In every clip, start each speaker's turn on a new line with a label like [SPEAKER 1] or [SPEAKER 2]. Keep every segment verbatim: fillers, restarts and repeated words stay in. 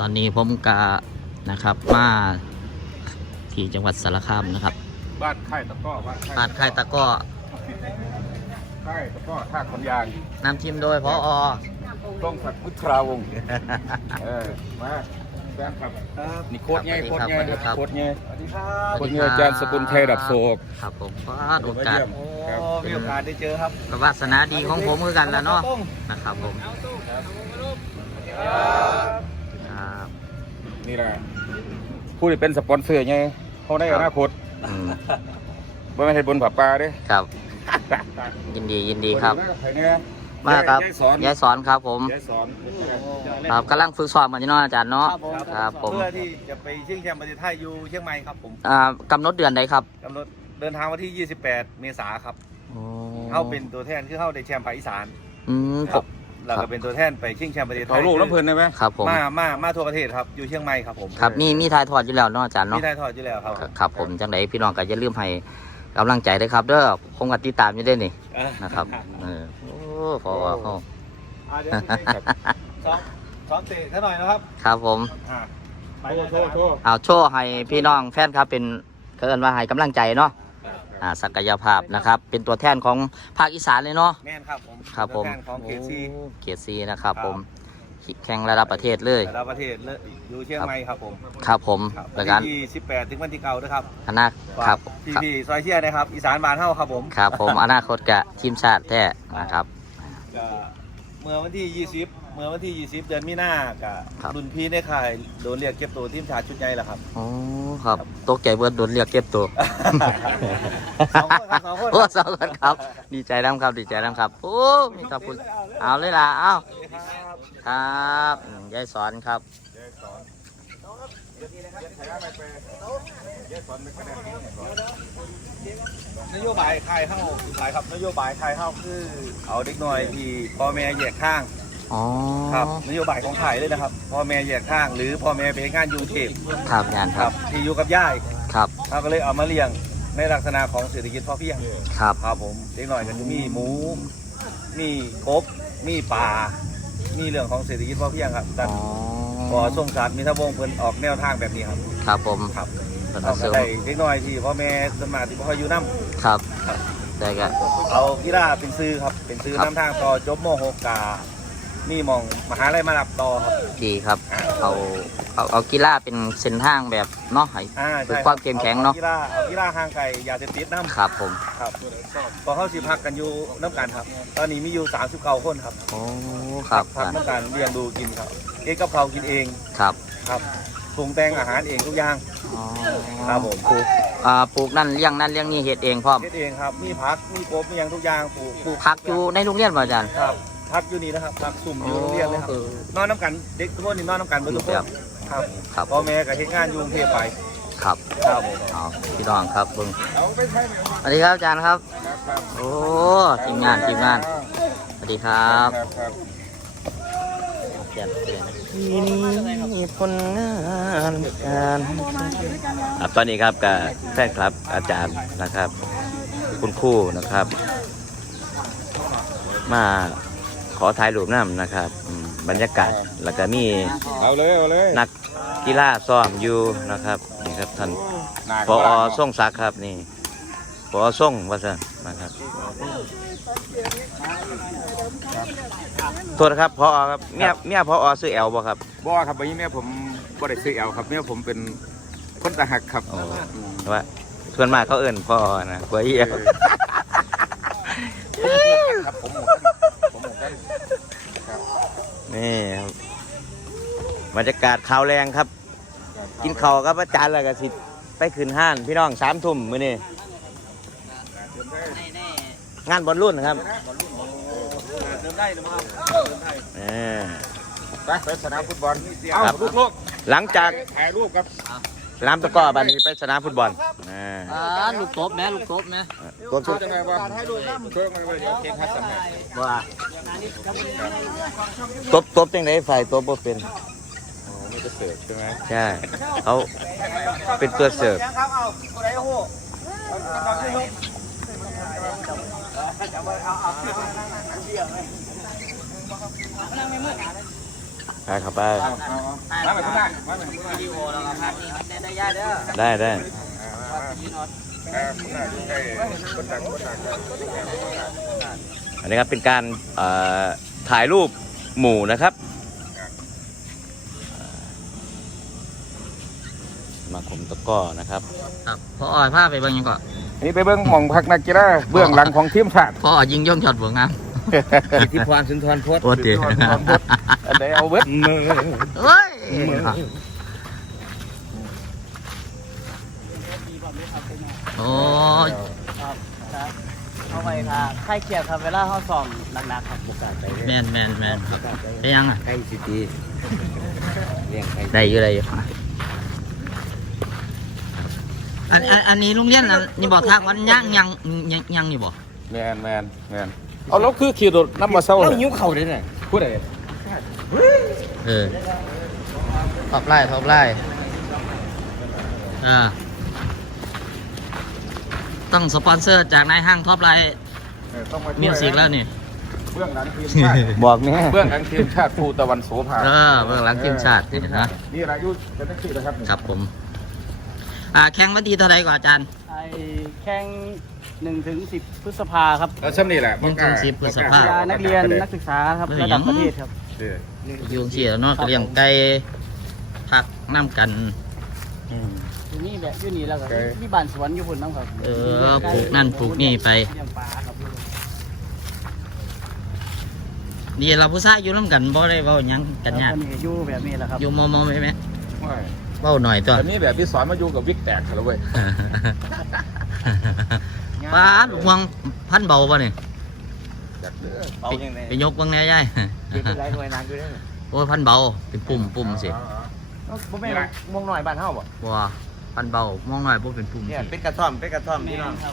[SPEAKER 1] อนนี้ผมกะนะครับมาที่จังหวัดสารคามนะครับ
[SPEAKER 2] บ้านค่ายตะก้อบ้าน
[SPEAKER 1] บ้านค่ายตะก้อ
[SPEAKER 2] ค่ายตะก้อท่าขนยาง
[SPEAKER 1] นำทีมโดยพอ
[SPEAKER 2] ต้องสัตว์พุทธาวงศ์เออมาแฟนครับนี่โคตรใหญ่โคตรใหญ่โคตรใหญ่สวัสดีครับโคตรใหญ่อาจารย์สกุลชัยดับโศก
[SPEAKER 1] ครับผมพลาดโอกาส
[SPEAKER 2] มีโอกาสได้เจอครับ
[SPEAKER 1] วาสนาดีของผมคือกันแล้วเนาะนะครับผมครับ
[SPEAKER 2] นี่แหละผู้ที่เป็นสปอนเซอร์ไงเขาได้อนาคตไม่ใช่บนผับปลาด้วย
[SPEAKER 1] ครับยินดียินดีครับมาครับยายสอนครับผมครับกำลังฝึกซ้อมกันอยู่เนาะอาจารย์เนาะครับผม
[SPEAKER 3] เพื่อที่จะไปชิงแชมป์ประเทศไทยอยู่เชียงใหม่ครับผม
[SPEAKER 1] อ่ากำหนดเดือนใดครับ
[SPEAKER 3] กำหนดเดินทางวันที่ยี่สิบแปดเมษายนครับเข้าเป็นตัวแทนคือเข้าในแชมป์ภาคอีสาน
[SPEAKER 1] อืม
[SPEAKER 3] ครับเราก็เป็นตัวแทนไปชิงแชมป์ประเทศไทย
[SPEAKER 2] เขาลูกน้ำเพลินได้ไหม
[SPEAKER 1] ครับผม
[SPEAKER 3] มามามาทั่วประเทศครับอยู่เชียงใหม่ครับผม
[SPEAKER 1] ครับมีมีทายทอดอยู่แล้วเนาะอาจารย์เนาะ
[SPEAKER 3] มีทายทอดอยู่แล้วครับ
[SPEAKER 1] ครับผมจังไหนพี่น้องก็อย่าลืมให้กำลังใจด้วยครับเด้อคงกันติดตามอยู่ได้นี่นะครับเออโอ้พอเขา
[SPEAKER 3] ซ้อมซ้อมเตะซะหน่อยนะครับ
[SPEAKER 1] ครับผมเอาโชว์ให้พี่น้องแฟนครับเป็นเกินว่าให้กำลังใจเนาะอ่าศักยภาพนะครับเป็นตัวแทนของภาคอีสานเลยเนาะ
[SPEAKER 3] แม่นครับผม
[SPEAKER 1] ครับผม
[SPEAKER 3] ของเกียรติซี
[SPEAKER 1] เกียรติซีนะครับผมแข่งระดับประเทศเลย
[SPEAKER 3] ระดับประเทศเลยอยู่เชียงใหม่ครับผม
[SPEAKER 1] ครับผม
[SPEAKER 3] วันที่สิบแปดถึงวันที่เก้าด้วยครับ
[SPEAKER 1] อนาครับ
[SPEAKER 3] พี่พี่ซอยเชียร์นะครับอีสานบ้านเฮาครับผม
[SPEAKER 1] ครับผมอนาคตกับทีมชาติแท้นะครับ
[SPEAKER 3] เมื่อวันที่ยี่สิบเมื่อวันที่ยี่สิบเดือนมีนากับรุ่นพี่ในค่ายโดนเรียกเก็บตัวทีมชาติชุดใหญ่แล้วครับ
[SPEAKER 1] อ๋อครับโต๊ะแก่เบิร์ดโดนเรียกเก็บตัว
[SPEAKER 3] สองคนครับสองคน
[SPEAKER 1] โอ้สองคนครับดีใจน้ำครับดีใจน้ำครับโอ้มีขอบคุณเอาเลยล่ะเอาครับยายสอนครับ
[SPEAKER 3] นโยบายค่ายเข้าหลายครับนโยบายค่ายเข้าคือเอาเด็กน้อยที่พ่อแม่แยกข้างครับนโยบายของค่ายเลยนะครับพ่อแม่แยกข้างหรือพ่อแม่ไปงานยูเทป
[SPEAKER 1] ครับงานครับ
[SPEAKER 3] ที่อยู่กับย่าย
[SPEAKER 1] ครับ
[SPEAKER 3] เราก็เลยเอามาเลี้ยงในลักษณะของเศรษฐกิจพอเพียง
[SPEAKER 1] ครับ
[SPEAKER 3] ครับผมเด็กน้อยก็จะมีหมูมีกบมีปลามีเรื่องของเศรษฐกิจพอเพียงครับแต่พอส่งสารมีทบวงเพิ่นออกแนวทางแบบนี้ครับ
[SPEAKER 1] ครับผม
[SPEAKER 3] ครับเอาได้เด็กน้อยที่พ่อแม่สมาธิพ่ออยู่น้ำ
[SPEAKER 1] ครับได้กัน
[SPEAKER 3] เอากีฬาเป็นซื้อครับเป็นซื้อน้ำทางต่อจบม หก กานี่มองมหาลัยมารับต่อครับ
[SPEAKER 1] ดีครับเอาเอาเอากีฬาเป็นเส้นทางแบบเนาะให้เป็นความเข้มแข็งเนาะ
[SPEAKER 3] กีฬาเอากีฬาห่างไกลอย่าเสพติดน้ำ
[SPEAKER 1] ครับผม
[SPEAKER 3] ครับพอเข้าสิพักกันอยู่น้ำกันครับตอนนี้มีอยู่สามสิบเก้าคนครับ
[SPEAKER 1] โอ้ครับ
[SPEAKER 3] พักน้ำกันเลี้ยงดูกินครับเองกับเขากินเอง
[SPEAKER 1] ครับ
[SPEAKER 3] ครับปรุงแต่งอาหารเองทุกอย่างครับผม
[SPEAKER 1] ปลูกอ่าปลูกนั่นเลี้ยงนั่นเลี้ยงนี่เห็ดเองพร้อม
[SPEAKER 3] เห็ดเองครับมีผักมีกบมีอย่างทุกอย่างปลูก
[SPEAKER 1] ปลูกผักอยู่ในโรงเรียนป่ะอาจารย์
[SPEAKER 3] ครับพักอยู่นี่นะครับพักสุ่มอยู่โรงเรียนเลยครับนอนน้ำกันเด็กทุกคนนี่นอนน้ำกันเบอร์ทุกคนครับครับพ่อแม่กับเฮ็ดงานอยู่กรุงเทพไป
[SPEAKER 1] ครับ
[SPEAKER 3] ครับ
[SPEAKER 1] อ๋อพี่น้องครับบึงสวัสดีครับอาจารย์ครับโอ้ทีมงานทีมงานสวัสดีครับเปลี่ยนเปลี่ยนที่นี่ผลงานการตอนนี้ครับกับแฟนคลับอาจารย์นะครับคุณครูนะครับมาขอถ่ายรูปน้ำนะครับบรรยากาศแล้วก็มี
[SPEAKER 2] เอาเลยเอาเลย
[SPEAKER 1] นักกีฬาซ้อมอยู่นะครับนี่ครับท่านผอ.ส่งศักดิ์ครับนี่ผอ.ส่งวัฒนนะครับโทษนะครับผอ.ครับเมียเมียผอ.ซื้อแอลบ่ครับ
[SPEAKER 2] บ่ครับวันนี้เมียผมบ่ได้ซื้อแอลครับเมียผมเป็นคนตะหักครับ
[SPEAKER 1] ว่าส่วนมากเขาเอิ่นผอ.นะกว่าอีแอล
[SPEAKER 2] ครับผมผม
[SPEAKER 1] นี่บรรยากาศข่าวแรงครับกินข้าวกับอาจารย์แล้วก็สิไปขึ้นห้านพี่น้องสามทุ่มมื้อนี้งานบอลรุ่นครับ
[SPEAKER 3] เดินได้หรือเปล่า
[SPEAKER 2] ไปไปสนามฟุตบอลเอาลูกลูก
[SPEAKER 1] หลังจาก
[SPEAKER 2] ถ่ายรูปครับ
[SPEAKER 1] สนามตะก้อบันนี้ไปสนามฟุตบอล
[SPEAKER 3] อ่าลูกตบแม่ลูกตบแม่
[SPEAKER 1] ตัวชุด
[SPEAKER 2] ยังไงบ้างให้ดูน้ำเครื่องอะไรเดี๋ยวเก่งฮัสซัน
[SPEAKER 1] ว่าตบตบจังไหนฝ่ายตบบ่เป็น
[SPEAKER 2] อ๋อไม่จะเสิร์ฟใช่ไหม
[SPEAKER 1] ใช่เขาเป็นตัวเสิร์ฟไปครับไป
[SPEAKER 2] เอาเอาเอามาไปข้างหน้ามาไปข้างหน้า
[SPEAKER 4] วิดีโอแล้วครับนี่ครับได้ยาเด้อ
[SPEAKER 1] ได้ได้
[SPEAKER 4] ยืนอด
[SPEAKER 2] เออข้างหน้าดูใกล้คนต่างคนต่าง
[SPEAKER 1] อันนี้ครับเป็นการเอ่อถ่ายรูปหมู่นะครับสมาคมตะกร้อนะครับ
[SPEAKER 4] ครับพออ่อยผ้าไปเบิ่งยังก่อน
[SPEAKER 2] นี่ไปเบิ้งหม่องพักนักกีฬาเบื้องหลังของทีมชาติ
[SPEAKER 4] พออ่อยยิงย่องช็อตหัวงาม
[SPEAKER 3] ที่พรสุนทรพจน์
[SPEAKER 4] โอ้ดี
[SPEAKER 2] อันไหนเอาเบิดมือ
[SPEAKER 4] เฮ้ย โอ้ย
[SPEAKER 5] เอาไว้ค่ะใครเกียดครับเวลาเขาส่องหนักๆครับบุกการไป
[SPEAKER 4] แมนแมนแมนครับไปยังอ่ะ
[SPEAKER 3] ใกล้สิตีเลี้ยงใคร
[SPEAKER 4] ได้อยู่ได้อยู่อันอันอันนี้ลุงเลี้ยนอันนี่บอกทางวันยังยังยังยังอยู่บ่
[SPEAKER 2] แมนแมนแมนเอาแล้วคือขี่รถน้ำมาเศร้า
[SPEAKER 3] เรายิ้วเข่าเลยเนี่ย
[SPEAKER 2] พูดอะไร
[SPEAKER 4] เออท็อปไล่ท็อปไล่อ่าต้องสปอนเซอร์จากนายห้างท็อปไลน์
[SPEAKER 2] ต้องมา
[SPEAKER 4] มิวสิกแล้วนี่
[SPEAKER 2] เบื้องหลังทีมชาติ
[SPEAKER 1] บอกแน่
[SPEAKER 2] เบื้องหลังทีมชาติภูตะวันโสภา
[SPEAKER 4] เออเบื้องหลังทีมชาตินะ
[SPEAKER 2] นี่อายุเป็นนักขี่นะครับ
[SPEAKER 4] ครับผม อ่าแข่งวันที่เท่าไหร่กว่าอาจารย์
[SPEAKER 5] ไอ้แข่งหนึ่งถึงสิบพฤษภาครับ
[SPEAKER 2] แล้วช่ำนี่แหละ
[SPEAKER 4] หนึ่งถึงสิบพฤษภา
[SPEAKER 5] กีฬานักเรียนนักศึกษาครับระดับประเทศครับ
[SPEAKER 4] อยู่เสียแล้วเนาะก็เลี้ยงไก่พักน้ำกัน
[SPEAKER 5] อยู่นี่แบบอยู่นี่แล้วก็ที่บ้านสวนอยู่พุ่นน้ำครับ
[SPEAKER 4] เออปลูกนั่นปลูกนี่ไป
[SPEAKER 5] เลี้ยงปลาครับ
[SPEAKER 4] ดีเราผู้ชายอยู่ร่วมกันบ่ได้เว้าหยังกันยาก
[SPEAKER 5] แล้วนี่อยู่แบบนี้แหละครับ
[SPEAKER 4] อยู่มอมอไหมไหมเว้าหน่อยตัว
[SPEAKER 2] อันนี้แบบที่สอนมาอยู่กับวิกแตกเขาเลยเว้ย
[SPEAKER 4] ป้าลูกวงพันเบาป่ะนี่
[SPEAKER 2] จากเด้อ
[SPEAKER 3] เอาอย่างไร
[SPEAKER 4] ไปยกเบ้างแน่ย่าย
[SPEAKER 3] เป็นไรหน่วยนานอยู่ได้
[SPEAKER 4] โอ้ยพันเบาเป็นปุ่มปุ่มสิ
[SPEAKER 3] บ่แม่นมองหน่อยบ้านเฮาบ่
[SPEAKER 4] ว้าพันเบามองหน่อยพวกเป็นปุ่ม
[SPEAKER 3] เนี่ย
[SPEAKER 4] สิ
[SPEAKER 3] เป็นกระท่อมเป็นกระท่อมพี่น้อง
[SPEAKER 5] ครับ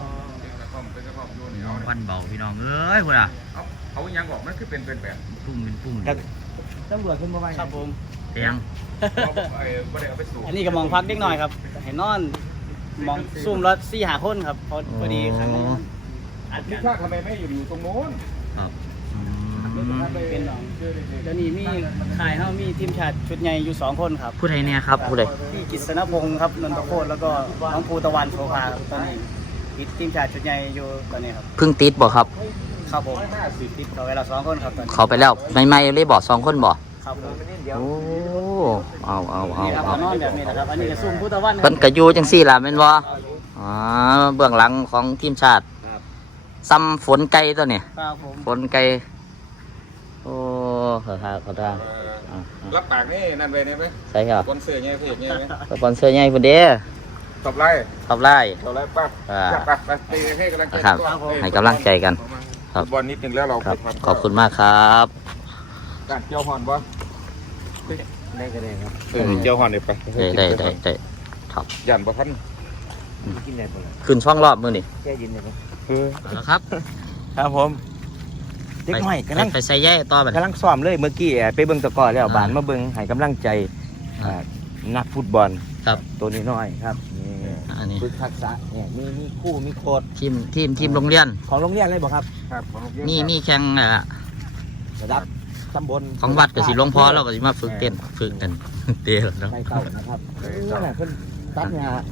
[SPEAKER 4] มองพันเบาพี่น้องเอ้ยพุ่นอ่ะ
[SPEAKER 2] เอาเอายังบอกมันคือเป็นเป็นแบบ
[SPEAKER 4] ปุ่มเป็นปุ่ม
[SPEAKER 3] ตำรวจขึ้นมาไว้
[SPEAKER 5] ครับผม
[SPEAKER 4] เตียง
[SPEAKER 2] เอาไอ้บ่ได้เอาไปสูบ
[SPEAKER 5] อันนี้ก็มองพักเล็กหน่อยครับเห็นนอนมองซุ่มรถสี่หาคนครับพอพอดีครั้งนี้อัด
[SPEAKER 2] ที
[SPEAKER 5] กั
[SPEAKER 2] ม
[SPEAKER 5] น
[SPEAKER 2] ชาติทำไมไม่อยู่อยู่ตรงโน้น
[SPEAKER 4] ครับอืม
[SPEAKER 5] เป็นน้องเดี๋ยวนี้มีขายเฮามีทีมชาติชุดใหญ่อยู่สองคนครับ
[SPEAKER 4] ผู้ใดเนี่ยครับผู้ใด
[SPEAKER 5] พี่กิษณพงศ์ครับนนทโคตรแล้วก็น้องภูตะวันโชภาครับตอนนี้ติดทีมชาติชุดใหญ่อยู่ตอนนี้ครับ
[SPEAKER 4] เพิ่งติดบ่ครับ
[SPEAKER 5] ครับผมติดเขาเวลาสองคนครับตอนนี้
[SPEAKER 4] เขาไปแล้วไม่ไม่เลยบอกสองคนบ่
[SPEAKER 5] ครับผม
[SPEAKER 4] โอ้เอาเอาเอา
[SPEAKER 5] นี่ครับ
[SPEAKER 4] เอา
[SPEAKER 5] ก็นอนแบบนี้นะครับอันนี้ก็ซุ่มภูตะวันนะค
[SPEAKER 4] เพิ่
[SPEAKER 5] รั
[SPEAKER 4] น
[SPEAKER 5] บ
[SPEAKER 4] ก็อยู่จังซี่ล่ะแม่นบ่อ๋อเบื้องหลังของทีมชาติซ้ำฝนไก่ตัวนี้
[SPEAKER 5] ครับผม
[SPEAKER 4] ฝนไก่โอ้เขาท่าเขาท่าอ่า
[SPEAKER 2] รับปากนี่นั่นไปนี่ไหม
[SPEAKER 4] ใช่ครับ
[SPEAKER 2] คอนเสิร์ตไงเพจไงไหม
[SPEAKER 4] สปอนเซอร์ใหญ่พุ่นเด้
[SPEAKER 2] ตบไล่
[SPEAKER 4] ขับไล่
[SPEAKER 2] ตบไล่ปั๊บ
[SPEAKER 4] อ่า
[SPEAKER 2] ปั๊บไปตีให้กำลังใจ
[SPEAKER 4] ครับให้กำลังใจกัน ครับ
[SPEAKER 2] บอลนิดนึงแล้วเรา
[SPEAKER 4] ครับ ขอบคุณมากครับ
[SPEAKER 2] การเจียวหอนบ่
[SPEAKER 3] ได้ก็ได้ครับ
[SPEAKER 2] เออเจียวหอนเดี๋ยวไป
[SPEAKER 4] ได้ได้ได้ได้ครับ
[SPEAKER 2] ยันบ่ทัน
[SPEAKER 3] กินได้บ่ล่ะ
[SPEAKER 4] ขึ้นช่องรอบมื้อนี่
[SPEAKER 3] แก้ยินได้บ่
[SPEAKER 2] เออ
[SPEAKER 4] เอาละครับ
[SPEAKER 3] ครับผมเด็กน้อยกำลัง
[SPEAKER 4] ไปไปใส่แย่ต่อบัด
[SPEAKER 3] กำลังซ้อมเลยเมื่อกี้ไปเบิ่งตะกร้อแล้ว
[SPEAKER 4] อ่า
[SPEAKER 3] บานมาเบิ่งให้กำลังใจ
[SPEAKER 4] อ่า
[SPEAKER 3] อ่านักฟุตบอล
[SPEAKER 4] ครับ
[SPEAKER 3] ตัวนี้น้อยครับนี่
[SPEAKER 4] อันนี้
[SPEAKER 3] ฝึกทักษะเนี่ยมีมีคู่มีโค้ช
[SPEAKER 4] ทีมทีมทีมโรงเรียน
[SPEAKER 3] ของโรงเรียนเลยบ่ครับ
[SPEAKER 2] ครับของโรงเรีย
[SPEAKER 4] มีมีแข่งเอ่อ
[SPEAKER 3] ระดับตำบล
[SPEAKER 4] ของวัดก็สิหลวงพ่อเราก็สิมาฝึกเต้นฝึกกัน เต้นเนาะ
[SPEAKER 3] ในเต่านะครับนี่แหละเพิ่นตัดหญ้า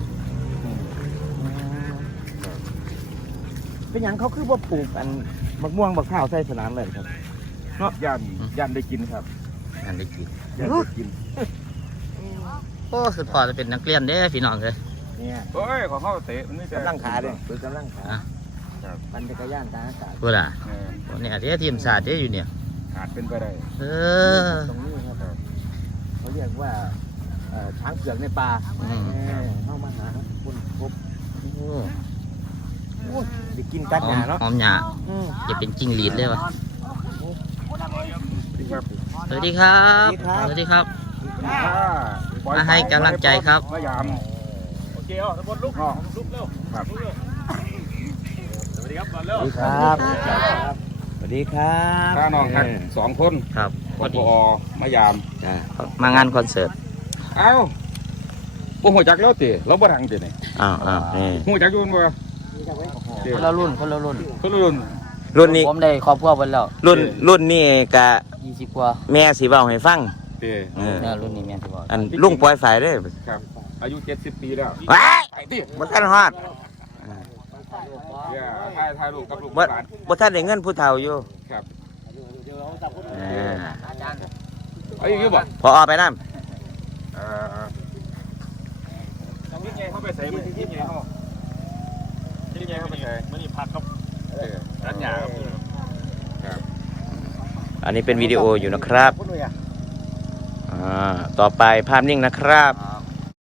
[SPEAKER 3] เป็นหยังเขาคือบ่ปลูกอันมะม่วงบักข้าวใส่สนามเลยครับ
[SPEAKER 2] เนาะยันยันได้กินครับ
[SPEAKER 4] อันนี้กิน
[SPEAKER 2] ยันได้กิน
[SPEAKER 4] โอ้คือพอจะเป็นนักเรียนเด้พี่น้องเลย
[SPEAKER 3] เนี่ย
[SPEAKER 2] เฮ้ยของเขาเตะมันนี่จะ
[SPEAKER 3] กำลังขาเลยฝึกกำลังขา
[SPEAKER 4] อ่ะ
[SPEAKER 3] ปั่นจักรยานกลางอากาศ
[SPEAKER 4] พูดอ่ะ
[SPEAKER 2] เออ
[SPEAKER 4] วันนี้อาจจะทีมศาสตร์เด้อยู่เนี่ย
[SPEAKER 2] อาจเป็นไปได้
[SPEAKER 4] เออ
[SPEAKER 3] ตรงนี้ครับเขาเรียกว่าเอ่อช้างเผือกในป่า
[SPEAKER 4] อืม
[SPEAKER 3] เออเข้ามาหาคนพบ
[SPEAKER 4] โอ้
[SPEAKER 3] ไปกินกัดหญ้าเนาะ
[SPEAKER 4] หอมหยา
[SPEAKER 3] อืม
[SPEAKER 4] จะเป็นจิ้งหรีดเลยวะ
[SPEAKER 2] ครับ
[SPEAKER 4] สวัสดีครับสวัสดีครับ มาให้กำลังใจครับ
[SPEAKER 2] มายาม
[SPEAKER 5] โอเคอ๋อสมบูรณ์ลุก
[SPEAKER 2] อ๋อ
[SPEAKER 5] ลุกเร็ว
[SPEAKER 2] ครับ
[SPEAKER 5] สวัสดีครับก่อนเร็ว
[SPEAKER 3] สวัสดีครับสวัสดีครับ
[SPEAKER 2] ถ้าน้องทักสองคน
[SPEAKER 4] ครับ
[SPEAKER 2] ป
[SPEAKER 4] พอ
[SPEAKER 2] ป
[SPEAKER 4] ดี
[SPEAKER 2] อมายาม
[SPEAKER 3] จ้าม
[SPEAKER 4] างานคอนเสิร์ต
[SPEAKER 2] เอ้าบ่หัวจักแล้วติเราบ่ทังตินี่
[SPEAKER 1] อ้าวอ้าวนี่
[SPEAKER 2] หัวจักอยู่บ่ติ
[SPEAKER 4] คนละรุ่นคนละรุ่น
[SPEAKER 2] คนรุ่น
[SPEAKER 1] รุ่นนี้
[SPEAKER 4] ผมได้ครอบครัวเพิ่นแล้ว
[SPEAKER 1] รุ่นรุ่นนี้กะ
[SPEAKER 4] ยยี่สิบกว่า
[SPEAKER 1] แม่สิเว้าให้ฟัง
[SPEAKER 2] เด้อ
[SPEAKER 1] เออ
[SPEAKER 4] เนี่ยรุ่นนี้แม่ที่บอก
[SPEAKER 1] อันลุงปล่อยฝ่ายเด้อ
[SPEAKER 2] ครับอายุเจ็ดสิบปีแล้ว
[SPEAKER 1] ว้าย
[SPEAKER 2] ไปดิ
[SPEAKER 1] บ่ทันฮอด
[SPEAKER 2] อย่าถ่ายถ่ายรูปกับลูก
[SPEAKER 1] บ่
[SPEAKER 2] หลาน
[SPEAKER 1] บ่ทันได้เงินผู้เฒ่าอยู่
[SPEAKER 2] ครับ
[SPEAKER 1] เออ
[SPEAKER 2] เอาอย่างนี้บ่
[SPEAKER 1] พอไปนำ
[SPEAKER 2] เอ่อทำยังไงเข้าไปใส่มันที่ยังไงเข้าที่ยังไงเข้าไปใส่มันนี่พักครับเออร้านยาครับครับ
[SPEAKER 1] อันนี้เป็นวิดีโออยู่นะครับอ่าต่อไปภาพนิ่งนะครับ